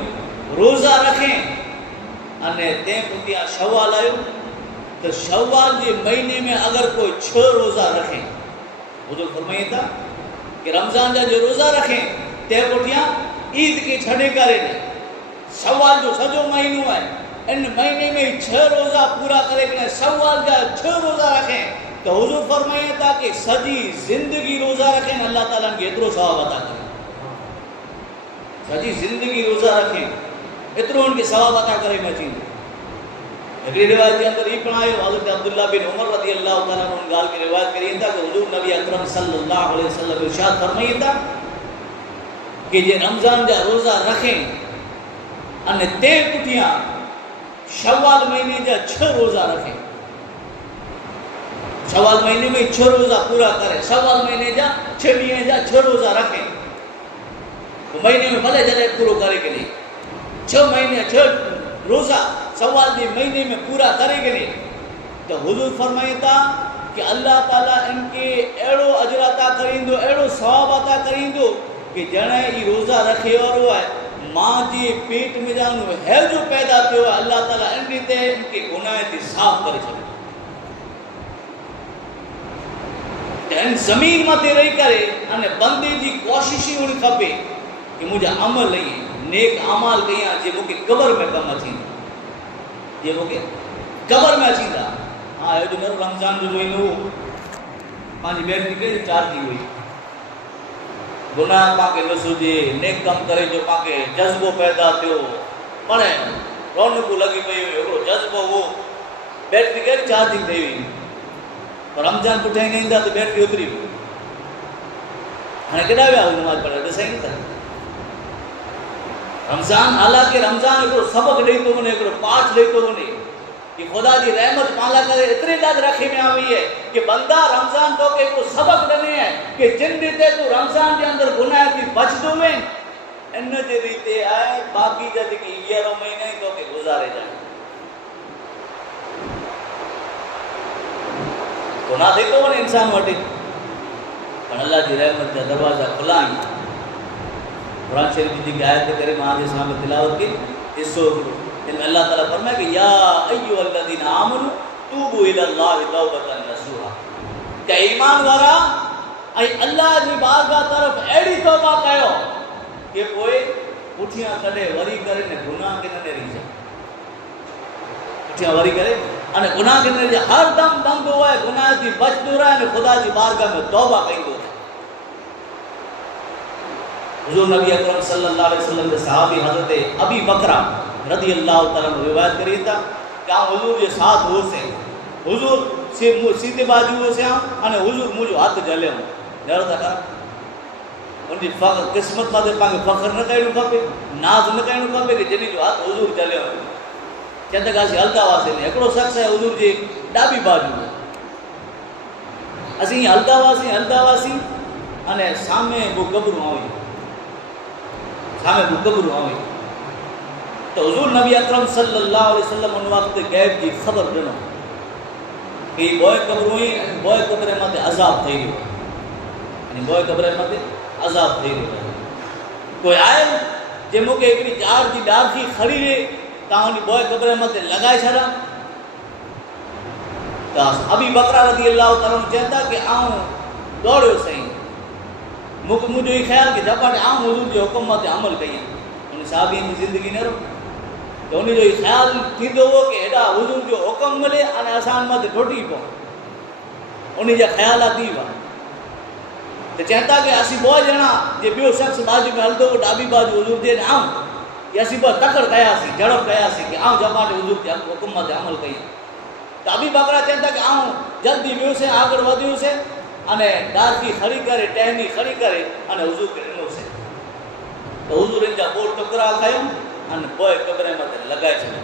रोज़ा रखें अने तंहिं पुठियां शव्वाल आयो तो शव्वाल जे महीने में अगर कोई 6 रोज़ा रखें, हुज़ूर फरमाइए था कि रमज़ान जा जो रोज़ा रखें तंहिं पुठियां ईद खे छॾे करे शव्वाल जो सॼो महीनो आहे, इन महीने में 6 रोज़ा पूरा करे करे शव्वाल जा 6 रोज़ा रखें तो हुज़ूर फरमाइए था कि सॼी ज़िंदगी रोज़ा रखें, अल्लाह ताला खे एतिरो सवाब अदा करे. सॼी ज़िंदगी रोज़ा रखें एतिरो उनखे सवाब अदा करे न थींदो. हिकिड़ी रिवायत जे अंदरि ई पिणु आयो, हज़रत अब्दुल्लाह बिन उमर रज़ी अल्लाह ताला अन्हु उन ॻाल्हि खे रिवायत करिए था कि हुज़ूर नबी अकरम सल्लल्लाहु अलैहि वसल्लम इरशाद फरमाइए था कि जे रमज़ान जा रोज़ा रखें अने तंहिं पुठियां शव्वाल महीने जा 6 रोज़ा रखें, शव्वाल महीने में 6 रोज़ा पूरा करे, शव्वाल महीने जा 6 ॾींहं जा 6 रोज़ा रखें, तो महीने में भले जॾहिं पूरो करे के नहीं 6 महीने 6 रोज़ा शव्वाल जे महीने में पूरा करे के नहीं तो हुज़ूर फरमाइए था कि अल्लाह ताला इनके अहिड़ो अजर अता करींदो, अहिड़ो सवाब अता करींदो कि ॼण ई रोज़ा रखे वारो आहे, मां जे पेट में ॼण हैल जो पैदा थियो आहे, अल्लाह ताला इन ते इनके गुनाह ते साफ़ करे छॾे. इन ज़मीन मथे रही करे अने बंदे जी कोशिश ई हुअणी खपे कि मुंहिंजा अमल ई नेक अमाल कयां जे मूंखे क़बर में कमु अचींदा, जे मूंखे क़बर में अचींदा. हाँ अॼु न रमज़ान जो महीनो हो, पंहिंजी बैटरी कहिड़ी चार्ज थी हुई, गुनाह पाण खे न सुझे, नेक कमु करे जो पाण खे जज़्बो पैदा थियो, पाण रौनकूं लॻी पई हुई, हिकिड़ो जज़्बो हो, बैटरी कहिड़ी चार्जिंग थी हुई. पर रमज़ान पुठियां ई न ईंदा त बैटरी उतरी पई. हाणे केॾा विया नमाज़ पढ़ण ॾिसई न था. रमज़ान हालांकि रमज़ान हिकिड़ो सबक़ ॾेई थो वञे, हिकिड़ो पाठ ॾेई थो वञे कि ख़ुदा जी रहमत पाण लाइ करे एतिरे लाइ रखी में आई है कि बंदा रमज़ान तोखे हिकिड़ो सबक़ ॾिने आहे कि जिन रीते तूं रमज़ान जे अंदरि गुनाह थी बचंदो वञे इन जे रीते आहे बाक़ी जा जेके 11 महीना ई तोखे गुज़ारे ॼाए. गुनाह थी थो वञे इंसान वटि, पर अल्लाह जी रहमत जा दरवाज़ा खुला आहिनि. कुरान शरीफ जी आयत करे मां जे सामने तिलावत की हिस्सो इन अल्लाह ताला फरमाए कि या अय्युहल्लज़ीना आमनू तूबू इलल्लाहि तौबतन नसूहा, कि ईमान वारा ऐं अल्लाह जी बारगाह तरफ़ अहिड़ी तौबा कयो कि पोइ पुठियां कॾहिं वरी करे न गुनाह खे न ॾेरी सघे. पुठियां वरी करे अने गुनाह खे न ॾेरी, हर दम बंदो आहे गुनाह जी बचंदो रहे अने ख़ुदा जी बारगाह में तौबा कंदो रहे. हुज़ूर नबी अकरम सल्लल्लाहु अलैहि वसल्लम के सहाबी हज़रत अबी बकरा रज़ी अल्लाह ताला रिवायत करिए था कि हुज़ूर जे साथ होसे, हुज़ूर से सीधे बाजू होसे अने हुज़ूर मुंहिंजो हथ झलियो जहिड़ो था कर. उनजी फ़ख्र क़िस्मत ते पाण फ़ख्र न करणु खपे, नाज़ न करणु खपे कि जंहिं जो हथ हुज़ूर झलियो. चंद कासी हलंदा हुआसीं, हिकिड़ो शख़्स आहे हुज़ूर जे ॾाबी बाजू, असीं हलंदा हुआसीं अने सामे को क़ब्रूं हुई, सामे को क़ब्रूं हुई. तो हुज़ूर नबी अकरम सल्लल्लाहु अलैहि वसल्लम उन वक़्त गैब जी ख़बर ॾिनो कि बोए क़ब्रूं ई बोए क़ब्र मथे अज़ाब थी वियो, यानी बोए क़ब्र मथे अज़ाब थी वियो. कोई आए जे मूंखे हिकिड़ी जार जी ॾाखी खणी ॾे तव्हां उन बोए क़ब्र मथे लॻाए छॾां. त अबी बकरा रज़ी अल्लाह ताला चवनि था कि आऊं दौड़ियो साईं, मुंहिंजो ई ख़्यालु कि झपाटे आऊं हुज़ूर जे हुकुम ते अमल कयां. उन साहबीअ जी ज़िंदगी न रहो, تو ان جو خیال تھیندو ہو کہ हेॾा हुजूर जो हुकम मिले अने असां मथे टुटी पऊं, उन जा ख़्याल थी विया। तो चवंदा कि असीं ॿ ॼणा जे ॿियो शख़्स बाजू में हलंदो हो ॾाबी बाजू हुजूर जे आऊं कि असीं ॿ तकड़ कयासीं, झड़प कयासीं कि आऊं जमात हुजूर जे हुकुम ते अमल कई। ॾाबी बकरा चवंदा कि आऊं जल्दी वियुसि, आगुर वधियुसि अने डारकी खणी करे टहनी खणी करे अने हुजूर खे ॾिनोसीं। तो हुजूर इन जा ॿ टुकड़ा खयूं अने पोइ कब्र मथे लॻाए छॾियो।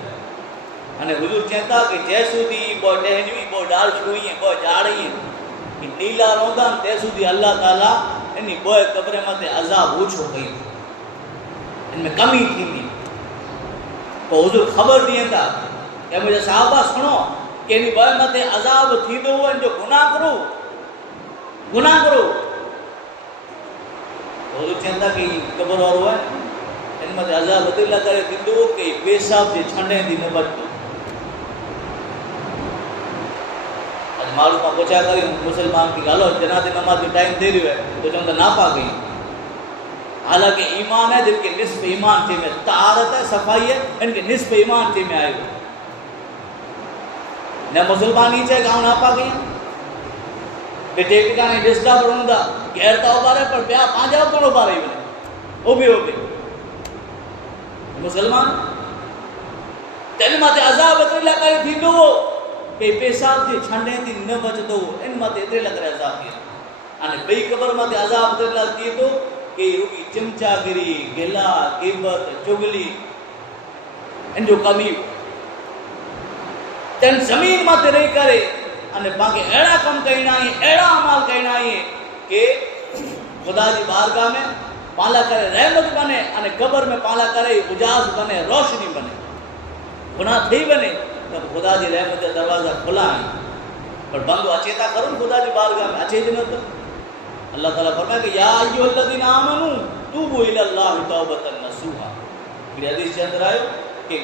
अने हुजूर चवंदा कि जैसूदी ॿ टहनियूं ॿ डारकियूं ॿ झाड़ नीला रोंदा तेसूदी अल्लाह ताला इन ॿ कब्र मथे अज़ाब ओछो कई, इनमें कमी थींदी। पोइ हुजूर ख़बर ॾियंदा कि मुंहिंजा साहबा सुनो कि इन ॿ मथे अज़ाब थींदो इन जो गुनाह करो, गुनाह करो। हुजूर चवंदा कि कब्र वारो आहे इन मथे अज़ाब दिल करे थींदो कि पेशाब जे छंडे थी न बचंदो। माण्हू खां पुछा करियूं मुसलमान की हलो जनाज़े नमाज जो टाइम थी रहियो आहे तो चवंदा नापा कयूं। हालांकि ईमान है जिनके निस्फ़ ईमान चे में तहारत है, सफ़ाई है, इनके निस्फ़ ईमान चे में आयो न मुसलमान ही चए गाँव नापा कयूं बेटे टिकाणे ॾिसंदा पर हूंदा गैर था उभारे पर ॿिया पंहिंजा कोन उभारे वञे उबे मुसलमान तेल मथे अज़ाब एतिरे लाइ करे थींदो हो कि पेशाब जे छंडे थी न बचंदो, इन मथे एतिरे लाइ करे अज़ाब थिए। अने ॿई क़ब्र मथे अज़ाब एतिरे लाइ थिए थो कि रुॻी चिमचागिरी, गिला, ग़ीबत, चुगली इन जो कमी तन ज़मीन मथे रही करे अने पाण खे अहिड़ा कम करणा आहिनि, अहिड़ा अमाल करणा आहिनि कि ख़ुदा जी बारगाह में पाण लाइ करे रहमत बने अने क़ब्र में पाण लाइ करे उजास बने, रोशनी बने। गुनाह थी वञे तो खुदा जी रहमत जा दरवाज़ा खुला आहिनि पर बंदो अचे था करूं खुदा जी बारगाह में अचे न तो अल्लाह ताला फरमाए कि या अय्युहल्लज़ीना आमनू तूबू इलल्लाहि तौबतन नसूहा। ये हदीस के अंदर आयो कि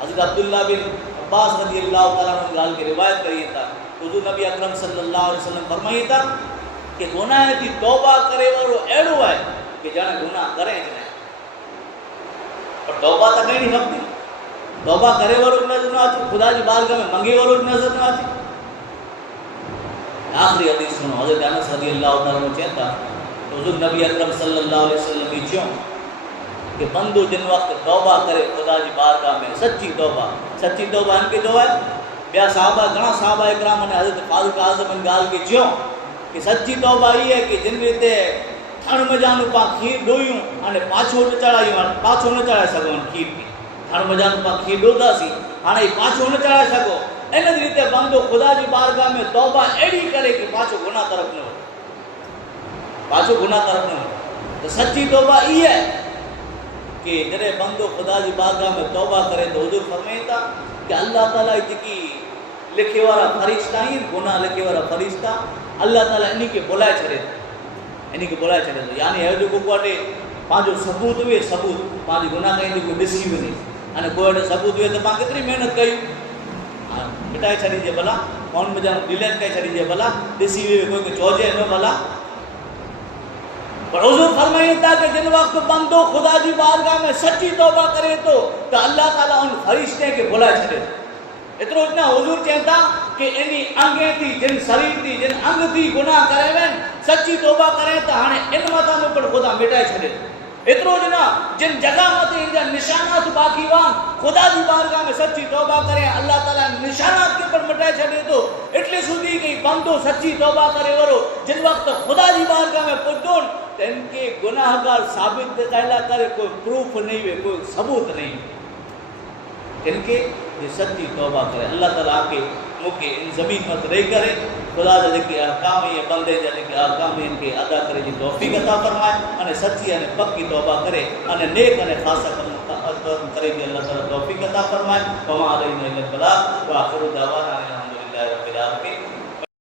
हज़रत अब्दुल्लाह बिन अब्बास रज़ियल्लाहु ताला अन्हु ॻाल्हि की रिवायत करी था हुज़ूर नबी अकरम सल्लल्लाहु अलैहि वसल्लम फरमाई था कि गुनाह की तौबा करे वारो अहिड़ो आहे कि ॼण गुनाह करे ज न, पर तौबा त करणी खपे। तौबा करे वारो नज़र न अचे, खुदा जी बारगाह में मंगे वारो नज़र न अचे। आखिरी हदीस सुनो, हज़रत अनस रज़ियल्लाहु ताला अन्हु चवनि था हुज़ूर नबी अकरम सल्लल्लाहु अलैहि वसल्लम ने चयो कि बंदो जिन वक्त तौबा करे खुदा जी बारगाह में सच्ची तौबा इनके जो है ॿिया साहबा घणा साहबा इकराम ने हज़रत फारूक आज़म इन ॻाल्हि खे चयो कि सच्ची तौबा ई है कि जिन रीते थण मजानू पाण खीर ॾोयूं अने पाछो न चढ़ाए सघूं खीर खे थण मजानू पाण खीर ॾोदासीं हाणे पाछो न चढ़ाए सघो। इन रीते बंदो खुदा जी बारगाह में तौबा अहिड़ी करे कि पाछो गुनाह तरफ़ न वञे। तो सच्ची तौबा ई है कि जॾहिं बंदो खुदा जी बारगाह में तौबा करे तो हुज़ूर फरमाइनि था कि अल्लाह ताला जेकी लिखे वारा फरिश्ता आहिनि गुनाह लिखे वारा फरिश्ता अल्लाह ताला इन खे बुलाए छॾे थो यानी अहिड़ो जेको वटि पंहिंजो सबूत हुए पंहिंजी गुनाह कई कोई ॾिसी वञे अने कोई वटि सबूत हुए तो पाण केतिरी महिनत कयूं मिटाए छॾिजे भला फोन में जाम डिलीट करे छॾिजे भला ॾिसी वे कोई खे चइजे न भला। पर हुज़ूर फरमाइनि था कि जिन वक्त बंदो खुदा जी बारगाह में सच्ची तौबा करे तो अल्लाह ताला उन फरिश्ते के बुलाए छॾे। एतिरो न हुज़ूर चवनि था कि इन अंगे थी जिन शरीर थी जिन अंग थी गुनाह करे वञ सच्ची तौबा करे तो हाणे इन मथां में पण खुदा मिटाए छॾे। एतिरो ज न जिन जगह मथे इन जा निशानात बाक़ी हुआ खुदा जी बारगाह में सच्ची तौबा करे अल्लाह ताला निशानात के पर मिटाए छॾे थो। एटले सुधी कि बंदो सच्ची तौबा करे वरो जिन वक्त खुदा जी बारगाह में पुॼंदो तो इनके गुनाहगार साबित कयला करे कोई प्रूफ नहीं हुए कोई सबूत नहीं इनके ये सच्ची तौबा करे अल्लाह ताला के मुके इन ज़मीन मत रही करे खुदा जा जेके अहकाम ये बंदे जा जेके अहकाम इनके अदा करे जी तौफीक अता फरमाए अने सच्ची अने पक्की तौबा करे अने नेक अने खासा करे जी अल्लाह ताला तौफीक अता फरमाए। वमा अलैना इल्लल बलाग व आखिरु दावाना